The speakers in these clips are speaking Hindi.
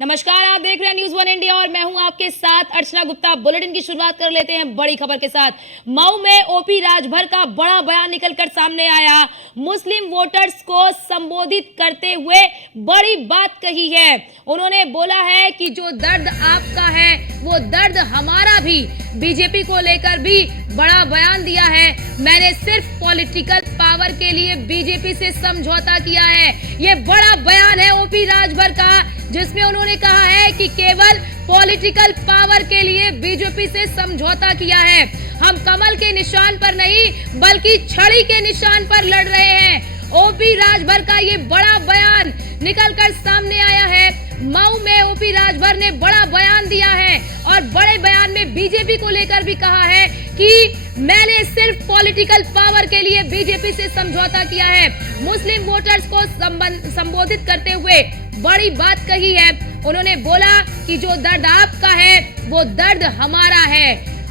नमस्कार, आप देख रहे हैं न्यूज़ वन इंडिया और मैं हूं आपके साथ अर्चना गुप्ता। बुलेटिन की शुरुआत कर लेते हैं बड़ी खबर के साथ। मऊ में ओपी राजभर का बड़ा बयान निकलकर सामने आया। मुस्लिम वोटर्स को संबोधित करते हुए बड़ी बात कही है। उन्होंने बोला है कि जो दर्द आपका है वो दर्द हमारा भी। बीजेपी को लेकर भी बड़ा बयान दिया है। मैंने सिर्फ पॉलिटिकल पावर के लिए बीजेपी से समझौता किया है। ये बड़ा बयान है ओपी राजभर का, जिसमें उन्होंने कहा है कि केवल पॉलिटिकल पावर के लिए बीजेपी से समझौता किया है। हम कमल के निशान पर नहीं बल्कि छड़ी के निशान पर लड़ रहे हैं। ओपी राजभर का ये बड़ा बयान निकलकर सामने आया है। मऊ में ओपी राजभर ने बड़ा बयान दिया है और बड़े बयान में बीजेपी को लेकर भी कहा है कि मैंने सिर्फ पॉलिटिकल पावर के लिए बीजेपी से समझौता किया है। मुस्लिम वोटर्स को संबोधित करते हुए बड़ी बात कही है। उन्होंने बोला कि जो दर्द आपका है वो दर्द हमारा है।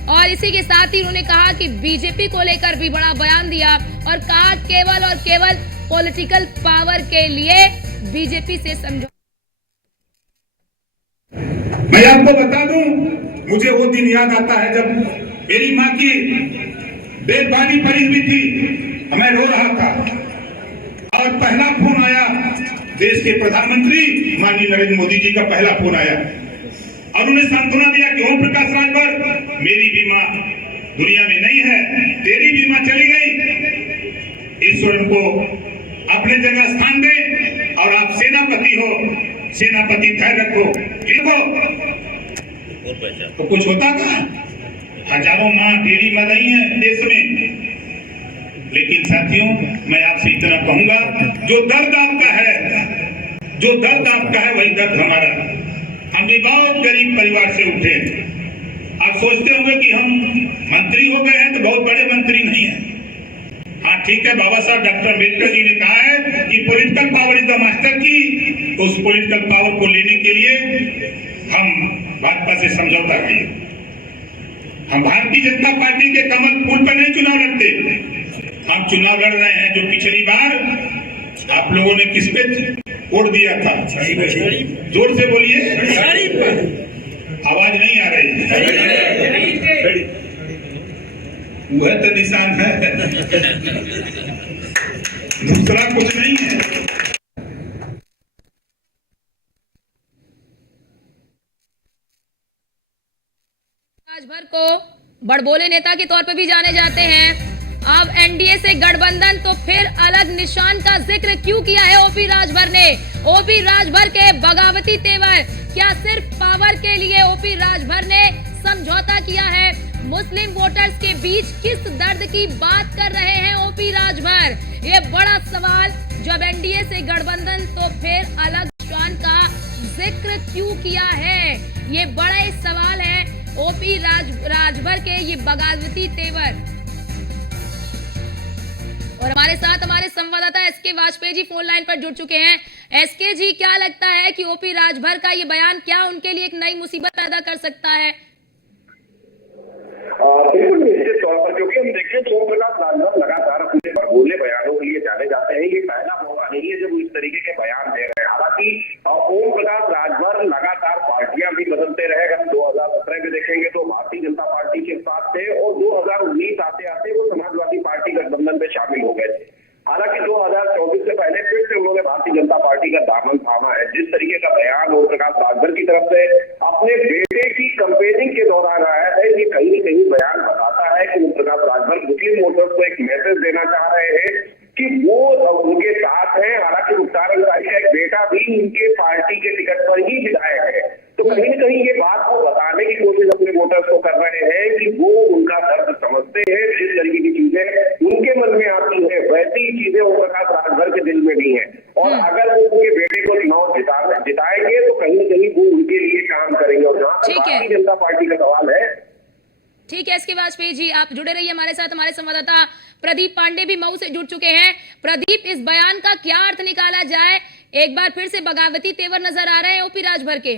और इसी के साथ ही उन्होंने कहा कि बीजेपी को लेकर भी बड़ा बयान दिया और कहा केवल और केवल पॉलिटिकल पावर के लिए बीजेपी से समझौता। मैं आपको बता दूं, मुझे वो दिन याद आता है जब मेरी माँ की बेलबानी पड़ी हुई थी, मैं रो रहा था और पहला फोन आया। देश के प्रधानमंत्री माननीय नरेंद्र मोदी जी का पहला फोन आया और उन्हें सांत्वना दिया कि ओम प्रकाश राजभर, मेरी भी माँ दुनिया में नहीं है, तेरी भी माँ चली गई। ईश्वर को अपने जगह स्थान दे और आप सेनापति हो, सेनापति धैर्य रखो, लिखो। तो कुछ होता था? हजारों माँ डेरी में नहीं है देश में। लेकिन साथियों, मैं आपसे इतना कहूंगा, जो दर्द आपका है, जो दर्द आपका है वही दर्द हमारा। हम भी बहुत गरीब परिवार से उठे। आप सोचते होंगे कि हम मंत्री हो गए हैं तो बहुत बड़े मंत्री नहीं है। हाँ ठीक है, बाबा साहब डॉक्टर अम्बेडकर जी ने कहा है कि political power is the master की। तो उस पॉलिटिकल पावर को लेने के लिए हम भाजपा से समझौता किए। हम भारतीय जनता पार्टी के कमल फूल पर नहीं चुनाव लड़ते। हम चुनाव लड़ रहे हैं जो पिछली बार आप लोगों ने किस पे वोट दिया था? जोर से बोलिए, आवाज नहीं आ रही। वह तो निशान है, दूसरा कुछ नहीं है। राजभर को बड़बोले नेता के तौर पर भी जाने जाते हैं। अब एनडीए से गठबंधन तो फिर अलग निशान का जिक्र क्यों किया है ओपी राजभर ने? ओपी राजभर के बगावती तेवर, क्या सिर्फ पावर के लिए ओपी राजभर ने समझौता किया है? मुस्लिम वोटर्स के बीच किस दर्द की बात कर रहे हैं ओपी राजभर? ये बड़ा सवाल। जब एनडीए से गठबंधन तो फिर अलग निशान का जिक्र क्यों किया है? ये बड़ा सवाल है ओपी राजभर के ये बगावती तेवर। और हमारे साथ हमारे संवाददाता SK Vajpayee ji phone line पर जुड़ चुके हैं। एसके जी, क्या लगता है कि ओपी राजभर का ये बयान क्या उनके लिए एक नई मुसीबत पैदा कर सकता है? बिल्कुल निश्चित तौर पर, क्योंकि हम देखिए ओम प्रकाश राजभर लगातार अपने बड़बोले बयानों के लिए जाने जाते हैं। ये पहला मौका नहीं है जब वो इस तरीके के बयान दे रहे हैं। हालांकि ओम प्रकाश राजभर लगातार पार्टियां भी बदलते रहे। अगर 2017 में देखेंगे तो भारतीय जनता पार्टी के साथ थे और 2019 आते आते वो समाजवादी पार्टी गठबंधन में शामिल हो गए थे। हालांकि 2024 से पहले फिर से उन्होंने भारतीय जनता पार्टी का दामन थामा है। जिस तरीके का बयान ओम प्रकाश राजभर की तरफ से अपने बेटे की कंपेनिंग के दौरान आया है, ये कहीं न कहीं बयान बताता है कि ओम प्रकाश राजभर मुस्लिम वोटर्स को एक मैसेज देना चाह रहे हैं कि वो उनके साथ हैं। हालांकि मुख्तार अंसारी का एक बेटा भी उनके पार्टी के टिकट पर ही विधायक है। तो कहीं न कहीं ये बात को बताने की कोशिश अपने वोटर्स को कर रहे हैं कि वो उनका दर्द समझते हैं। जिस तरीके की चीजें उनके मन में आती है वैसी ही चीजें ओम प्रकाश राजभर के दिल में भी है। और अगर वो उनके बेटे को चुनाव जिताएंगे तो कहीं न कहीं वो उनके लिए काम करेंगे। और जहाँ तक भारतीय जनता पार्टी का सवाल है, ठीक है एसके वाजपेयी जी, आप जुड़े रहिए हमारे साथ। हमारे संवाददाता प्रदीप पांडे भी मऊ से जुड़ चुके हैं। प्रदीप, इस बयान का क्या अर्थ निकाला जाए? एक बार फिर से बगावती तेवर नजर आ रहे हैं ओपी राजभर के।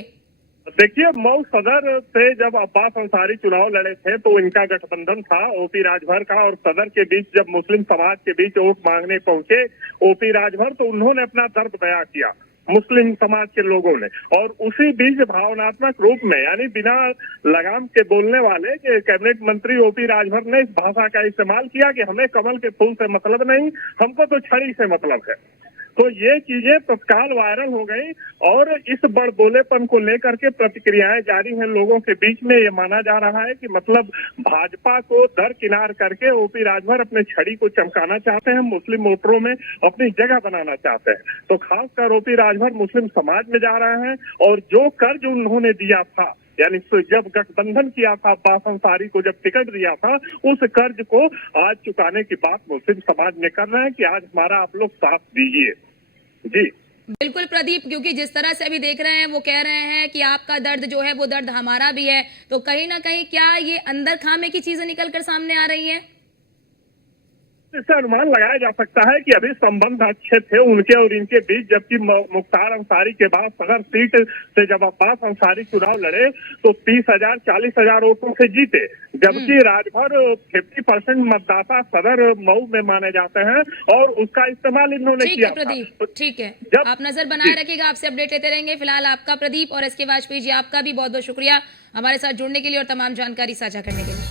देखिए, मऊ सदर से जब अब्बास अंसारी चुनाव लड़े थे तो इनका गठबंधन था ओपी राजभर का और सदर के बीच जब मुस्लिम समाज के बीच वोट मांगने पहुंचे ओपी राजभर तो उन्होंने अपना दर्द बयां किया। मुस्लिम समाज के लोगों ने। और उसी बीच भावनात्मक रूप में यानी बिना लगाम के बोलने वाले के कैबिनेट मंत्री ओपी राजभर ने इस भाषा का इस्तेमाल किया कि हमें कमल के फूल से मतलब नहीं, हमको तो छड़ी से मतलब है। तो ये चीजें तत्काल वायरल हो गई और इस बड़बोलेपन को लेकर के प्रतिक्रियाएं जारी हैं लोगों के बीच में। ये माना जा रहा है कि मतलब भाजपा को दरकिनार करके ओपी राजभर अपने छड़ी को चमकाना चाहते हैं, मुस्लिम वोटरों में अपनी जगह बनाना चाहते हैं। तो खासकर ओपी राजभर मुस्लिम समाज में जा रहे हैं और जो कर्ज उन्होंने दिया था, यानी जब गठबंधन किया था, अब्बास अंसारी को जब टिकट दिया था, उस कर्ज को आज चुकाने की बात मुस्लिम समाज में कर रहे हैं कि आज हमारा आप लोग साथ दीजिए। जी बिल्कुल प्रदीप, क्योंकि जिस तरह से अभी देख रहे हैं वो कह रहे हैं कि आपका दर्द जो है वो दर्द हमारा भी है, तो कहीं ना कहीं क्या ये अंदर खामे की चीजें निकल कर सामने आ रही हैं? इससे अनुमान लगाया जा सकता है कि अभी संबंध अच्छे थे उनके और इनके बीच, जबकि मुख्तार अंसारी के बाद सदर सीट से जब अब्बास अंसारी चुनाव लड़े तो 30,000 40,000 वोटों से जीते, जबकि राजभर 50% मतदाता सदर मऊ में माने जाते हैं और उसका इस्तेमाल इन्होंने ठीक किया है प्रदीप, ठीक है, जब- आप नजर बनाए रखिएगा, आपसे अपडेट लेते रहेंगे। फिलहाल आपका प्रदीप और एसके वाजपेयी जी, आपका भी बहुत बहुत शुक्रिया हमारे साथ जुड़ने के लिए और तमाम जानकारी साझा करने के लिए।